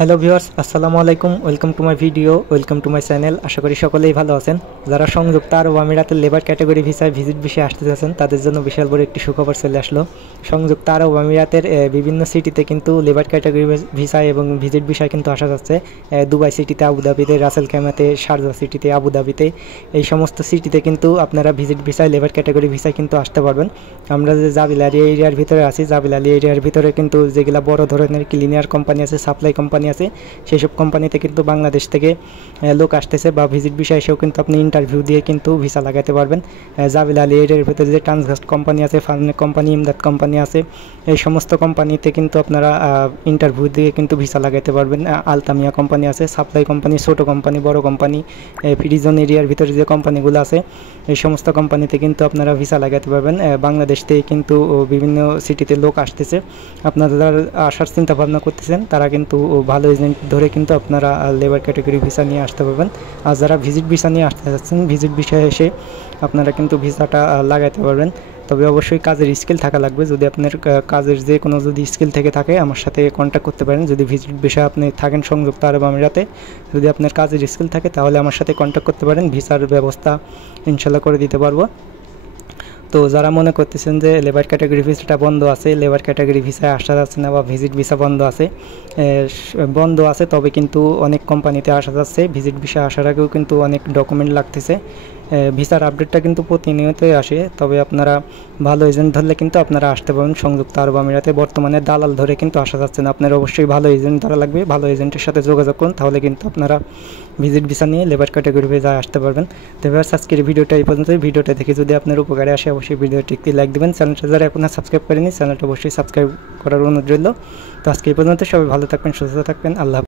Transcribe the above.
Hello viewers, আসসালামু আলাইকুম। Welcome to my video, welcome to my channel. আশা করি সকলেই ভালো আছেন। যারা সংযুক্ত আরব আমিরাতের লেবার ক্যাটাগরি ভিসায় ভিজিট বিষয়ে আসতে চাচ্ছেন তাদের জন্য বিশাল বড় একটি সুখবর চলে আসলো। সংযুক্ত আরব আমিরাতের বিভিন্ন সিটিতে কিন্তু লেবার ক্যাটাগরি ভিসায় এবং ভিজিট বিষয় কিন্তু আসা যাচ্ছে। দুবাই সিটিতে, আবুধাবিতে, রাসেল খাইমাতে, শারজাহ সিটিতে, আবুধাবিতে, এই সমস্ত সিটিতে কিন্তু আপনারা ভিজিট ভিসায় লেবার ক্যাটাগরি ভিসায় কিন্তু আসতে পারবেন। আমরা যে জাবিলালি এরিয়ার ভিতরে আছি, জাবিলালি এরিয়ার ভিতরে কিন্তু যেগুলো বড় ধরনের ক্লিনিয়ার কোম্পানি আছে, সাপ্লাই কোম্পানি আছে, সেই সব কোম্পানিতে কিন্তু বাংলাদেশ থেকে লোক আসতেছে বা ভিজিট ভিসা এসেও কিন্তু আপনি ইন্টারভিউ দিয়ে কিন্তু ভিসা লাগাতে পারবেন। জাবিলালি এরিয়ার ভিতরে যে ট্রান্সগাস্ট কোম্পানি আছে, ফার্নে কোম্পানি, ইমদাদ কোম্পানি আছে, এই সমস্ত কোম্পানিতে কিন্তু আপনারা ইন্টারভিউ দিয়ে কিন্তু ভিসা লাগাতে পারবেন। আলতামিয়া কোম্পানি আছে, সাপ্লাই কোম্পানি, ছোটো কোম্পানি, বড় কোম্পানি, ফ্রিজন এরিয়ার ভিতরে যে কোম্পানিগুলো আছে, এই সমস্ত কোম্পানিতে কিন্তু আপনারা ভিসা লাগাতে পারবেন। বাংলাদেশ থেকে কিন্তু বিভিন্ন সিটিতে লোক আসতেছে। আপনারা যারা আসার চিন্তা ভাবনা করতেছেন তারা কিন্তু ভালো এজেন্ট ধরে কিন্তু আপনারা লেবার ক্যাটাগরি ভিসা নিয়ে আসতে পারবেন। আর যারা ভিজিট ভিসা নিয়ে আসতে চাচ্ছেন, ভিজিট ভিসায় এসে আপনারা কিন্তু ভিসাটা লাগাতে পারবেন। তবে অবশ্যই কাজের স্কিল থাকা লাগবে। যদি আপনার কাজের যে কোনো যদি স্কিল থেকে থাকে আমার সাথে কন্ট্যাক্ট করতে পারেন। যদি ভিজিট ভিসা আপনি থাকেন সংযুক্ত আরব আমিরাতে, যদি আপনার কাজের স্কিল থাকে তাহলে আমার সাথে কন্ট্যাক্ট করতে পারেন। ভিসার ব্যবস্থা ইনশাল্লাহ করে দিতে পারবো। তো যারা মনে করতেছেন যে লেবার ক্যাটাগরি ভিসাটা বন্ধ আছে, লেবার ক্যাটাগরি ভিসায় আসা যাচ্ছে না বা ভিজিট ভিসা বন্ধ আছে, তবে কিন্তু অনেক কোম্পানিতে আসা যাচ্ছে। ভিজিট ভিসা আসার আগেও কিন্তু অনেক ডকুমেন্ট লাগতেছে। ভিসার আপডেটটা কিন্তু প্রতিনিয়তই আসে। তবে আপনারা ভালো এজেন্ট ধরলে কিন্তু আপনারা আসতে পারবেন সংযুক্ত আরব আমিরাতে। বর্তমানে দালাল ধরে কিন্তু আসা যাচ্ছে না। আপনার অবশ্যই ভালো এজেন্ট ধরা লাগবে। ভালো এজেন্টের সাথে যোগাযোগ করুন, তাহলে কিন্তু আপনারা ভিজিট ভিসা নিয়ে লেবার ক্যাটাগরি ভিসায় আসতে পারবেন। তবে আজকের ভিডিওটা এই পর্যন্তই। ভিডিওটা দেখে যদি আপনার উপকারে আসে অবশ্যই ভিডিওটি একটি লাইক দেবেন। চ্যানেলটা যারা এখনো সাবস্ক্রাইব করেনি, চ্যানেলটা অবশ্যই সাবস্ক্রাইব করার অনুরোধ রইল। তো আজকে এই পর্যন্ত, সবাই ভালো থাকবেন, সুস্থ থাকবেন। আল্লাহ।